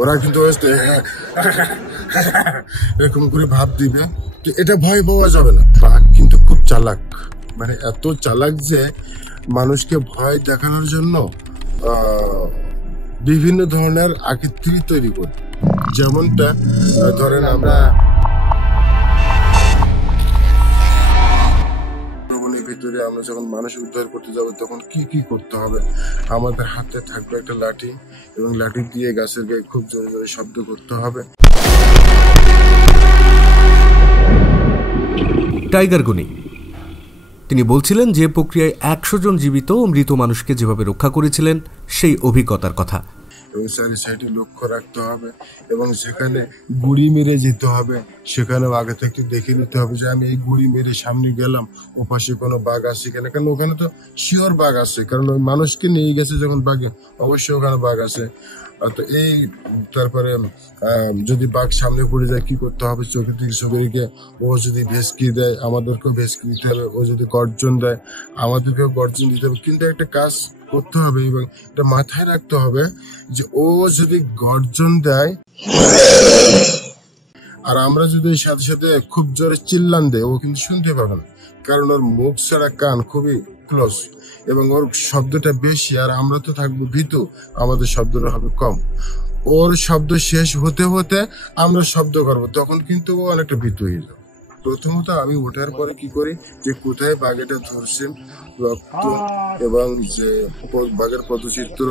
ওরা কিন্তু এরকম করে ভাব দিবে, এটা ভয় পাওয়া যাবে না। বাঘ কিন্তু খুব চালাক, মানে এত চালাক যে মানুষকে ভয় দেখানোর জন্য বিভিন্ন ধরনের আকৃতি তৈরি করে। যেমনটা ধরেন আমরা ভিতরে আমরা যখন মানুষ উদ্ধার করতে যাবো তখন কি কি করতে হবে, আমাদের হাতে থাকবে একটা লাঠি এবং লাঠি দিয়ে গাছের গায়ে খুব জোরে জোরে শব্দ করতে হবে। টাইগার গনি তিনি বলছিলেন যে প্রক্রিয়ায় 100 জন জীবিত ও মৃত মানুষকে যেভাবে রক্ষা করেছিলেন সেই অভিজ্ঞতার কথা। এবং চারি সাইডে লক্ষ্য রাখতে হবে এবং সেখানে গুড়ি মেরে যেতে হবে, সেখানেও আগে থেকে দেখে নিতে হবে যে আমি এই গুড়ি মেরে সামনে গেলাম ওপাশে কোনো বাঘ আছে কিনা, কারণ ওখানে তো শিওর বাঘ আছে, কারণ ওই মানুষকে নিয়ে গেছে যখন বাঘে অবশ্যই ওখানে বাঘ আছে। তো এই তারপরে যদি বাঘ সামনে পড়ে যায় কি করতে হবে, চোখের দিকে চোখে রেখে ও যদি ভেসকি দেয় আমাদেরকেও ভেসকি দিতে হবে, ও যদি গর্জন দেয় আমাদেরকেও গর্জন দিতে হবে। কিন্তু একটা কাজ করতে হবে এবং এটা মাথায় রাখতে হবে যে ও যদি গর্জন দেয় আর আমরা যদি সাথে সাথে খুব জোরে চিল্লান দেয় ও কিন্তু শুনতে পাবে না, কারণ ওর মুখ ছাড়া কান খুবই ক্লোজ এবং ওর শব্দটা বেশি, আর আমরা তো থাকবো ভীতু, আমাদের শব্দটা হবে কম। ওর শব্দ শেষ হতে হতে আমরা শব্দ করবো, তখন কিন্তু ও অনেকটা ভীতু হয়ে যাবে। প্রথমত আমি ওঠার পরে কি করি যে কোথায় বাঘেটা ধরছে, রক্ত এবং যে বাঘের পদচিত্র,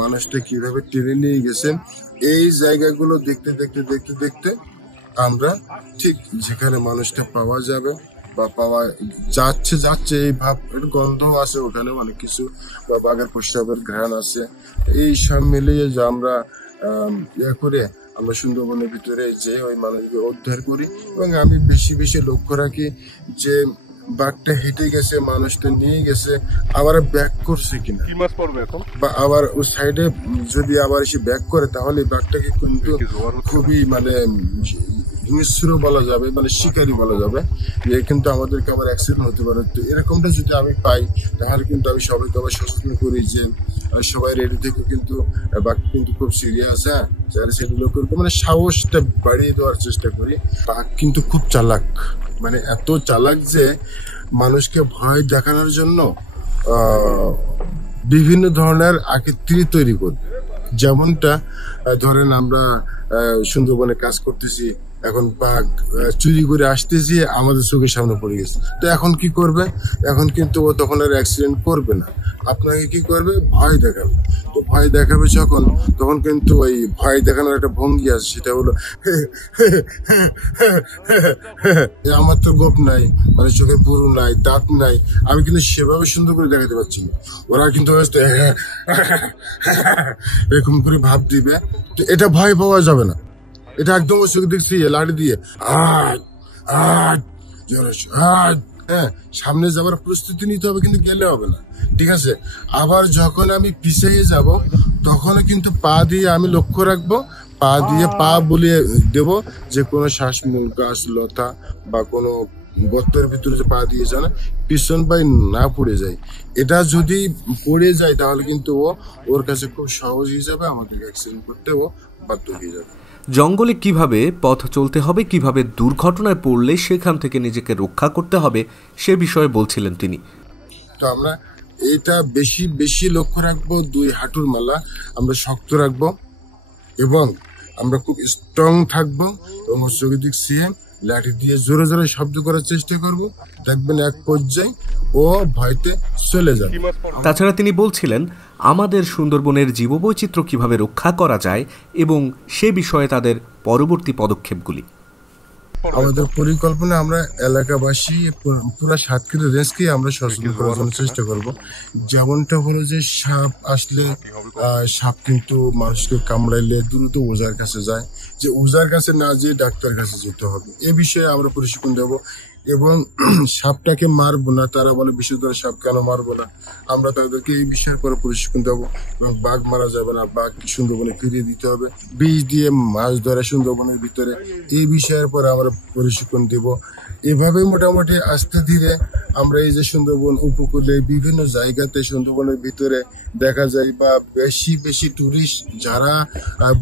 মানুষটা কিভাবে টেনে নিয়ে গেছেন, এই জায়গাগুলো দেখতে দেখতে দেখতে দেখতে আমরা ঠিক যেখানে মানুষটা পাওয়া যাবে বা পাওয়া যাচ্ছে এই ভাব, গন্ধ আছে ওখানে অনেক কিছু, বা বাঘের প্রস্রাবের ঘ্রাণ আছে, এই সব মিলিয়ে যে আমরা করে আমরা সুন্দরবনের ভিতরে যে ওই মানুষকে উদ্ধার করি। এবং আমি বেশি বেশি লক্ষ্য রাখি যে বাঘটা হেঁটে গেছে, মানুষটা নিয়ে গেছে, আবার ব্যাক করছে কিনা, বা আবার ওই সাইডে যদি আবার এসে ব্যাক করে তাহলে বাঘটাকে কিন্তু খুবই মানে হিংস্র বলা যাবে, মানে শিকারী বলা যাবে, যে কিন্তু আমাদেরকে আবার অ্যাক্সিডেন্ট হতে পারে। তো এরকমটা যদি আমি পাই তাহলে কিন্তু আমি সবাইকে আবার সচেতন করি যে সবাই রেডি থেকে, কিন্তু বাঘ কিন্তু খুব সিরিয়াস, হ্যাঁ যারা সেগুলো করবো, মানে সাহসটা বাড়িয়ে দেওয়ার চেষ্টা করি। বাঘ কিন্তু খুব চালাক, মানে এত চালাক যে মানুষকে ভয় দেখানোর জন্য বিভিন্ন ধরনের আকৃতি তৈরি করবে। যেমনটা ধরেন আমরা সুন্দরবনে কাজ করতেছি, এখন বাঘ চুরি করে আসতেছি আমাদের চোখের সামনে পড়ে গেছে, তো এখন কি করবে, এখন কিন্তু ও তখন আর অ্যাক্সিডেন্ট করবে না, আপনাকে কি করবে, ভয় দেখাবে। তো ভয় দেখাবে যখন, তখন কিন্তু ওই ভয় দেখানোর একটা ভঙ্গি আছে, সেটা হলো আমার তো গোপ নাই, মানে চোখের পুরু নাই, দাঁত নাই, আমি কিন্তু সেভাবে সুন্দর করে দেখাতে পারছি না, ওরা কিন্তু এরকম করে ভাব দিবে, তো এটা ভয় পাওয়া যাবে না, এটা একদম চোখে দেখছি লাঠি দিয়ে হ্যাঁ সামনে যাবার প্রস্তুতি নিতে হবে, কিন্তু গেলে হবে না, ঠিক আছে। আবার যখন আমি পিছিয়ে যাব তখনও কিন্তু পা দিয়ে আমি লক্ষ্য রাখবো, পা দিয়ে পা বুলিয়ে দেব, যে কোনো শ্বাসমূল গাছ লতা বা কোনো গর্তের ভিতরে যে পা দিয়ে যায় না, পিছন পাই না পড়ে যায়। এটা যদি পড়ে যায় তাহলে কিন্তু ওর কাছে খুব সহজ হয়ে যাবে, আমাদেরকে অ্যাক্সিডেন্ট করতে ও বাধ্য হয়ে যাবে। জঙ্গলে কিভাবে পথ চলতে হবে, কিভাবে দুর্ঘটনায় পড়লে সেখান থেকে নিজেকে রক্ষা করতে হবে সে বিষয়ে বলছিলেন তিনি। তো আমরা এটা বেশি বেশি লক্ষ্য রাখবো, 2 হাঁটুর মালা আমরা শক্ত রাখবো এবং আমরা খুব স্ট্রং থাকবো এবং চোখের দিক সিএম লাঠি দিয়ে জোরে জোরে শব্দ করার চেষ্টা করব, দেখবেন এক পর্যায়ে ও ভয়তে চলে যাবে। তাছাড়া তিনি বলছিলেন আমাদের সুন্দরবনের জীববৈচিত্র্য কিভাবে রক্ষা করা যায় এবং সে বিষয়ে তাদের পরবর্তী পদক্ষেপগুলি। আমাদের পরিকল্পনা আমরা এলাকাবাসী পুরো 7 কিলো রেঞ্জকে আমরা সচেতন করার জন্য চেষ্টা করব। যেমনটা হলো যে সাপ আসলে, সাপ কিন্তু মানুষকে কামড়াইলে দ্রুত ওঝার কাছে যায়, যে ওঝার কাছে না যেয়ে ডাক্তার কাছে যেতে হবে, এ বিষয়ে আমরা প্রশিক্ষণ দেব। এবং সাপটাকে মারবো না, তারা বলে বিষধর সাপ কেন মারবো না, আমরা তাদেরকে এই বিষয়ের পরে প্রশিক্ষণ দেবো। এবং বাঘ মারা যাবে না, বাঘ সুন্দরবনে ফিরিয়ে দিতে হবে, বিষ দিয়ে মাছ ধরে সুন্দরবনের ভিতরে, এই বিষয়ের পরে আমরা প্রশিক্ষণ দেব। এভাবে মোটামুটি আস্তে ধীরে আমরা এই যে সুন্দরবন উপকূলে বিভিন্ন জায়গাতে সুন্দরবনের ভিতরে দেখা যায় বা বেশি বেশি টুরিস্ট যারা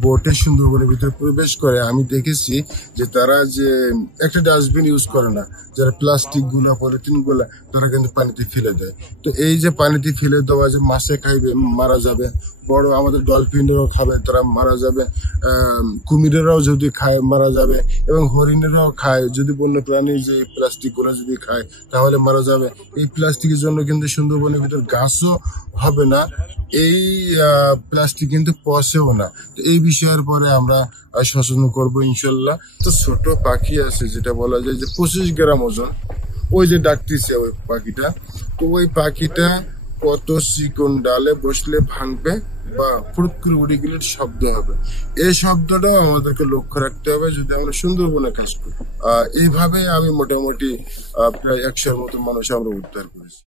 বোটে সুন্দরবনের ভিতরে প্রবেশ করে, আমি দেখেছি যে তারা যে একটা ডাস্টবিন ইউজ করে না, যারা প্লাস্টিক গুলা পলিথিন গুলা তারা কিন্তু পানিতে ফেলে দেয়। তো এই যে পানিতে ফেলে দেওয়া, যে মাছে খাইবে মারা যাবে, বড় আমাদের ডলফিনেরও খাবে তারা মারা যাবে, কুমিরেরাও যদি খায় মারা যাবে, এবং হরিণেরাও খায়, যদি বন্য প্রাণী যে প্লাস্টিক গুলো যদি খায় তাহলে মারা যাবে। এই প্লাস্টিকের জন্য কিন্তু সুন্দরবনের ভিতর গাছও হবে না, এই প্লাস্টিক কিন্তু পচেও না। তো এই বিষয়ের পরে আমরা সচেতন করবো ইনশাল্লাহ। তো ছোট পাখি আছে যেটা বলা যায় যে 25 গ্রাম ওজন, ওই যে ডাকতেছে ওই পাখিটা, তো ওই পাখিটা কত চিকন ডালে বসলে ভাঙবে বা ফুট করে উড়ে গেলে শব্দ হবে, এই শব্দটাও আমাদেরকে লক্ষ্য রাখতে হবে যদি আমরা সুন্দরবনে কাজ করি। এইভাবে আমি মোটামুটি প্রায় 100-র মতো মানুষ আমরা উদ্ধার করেছি।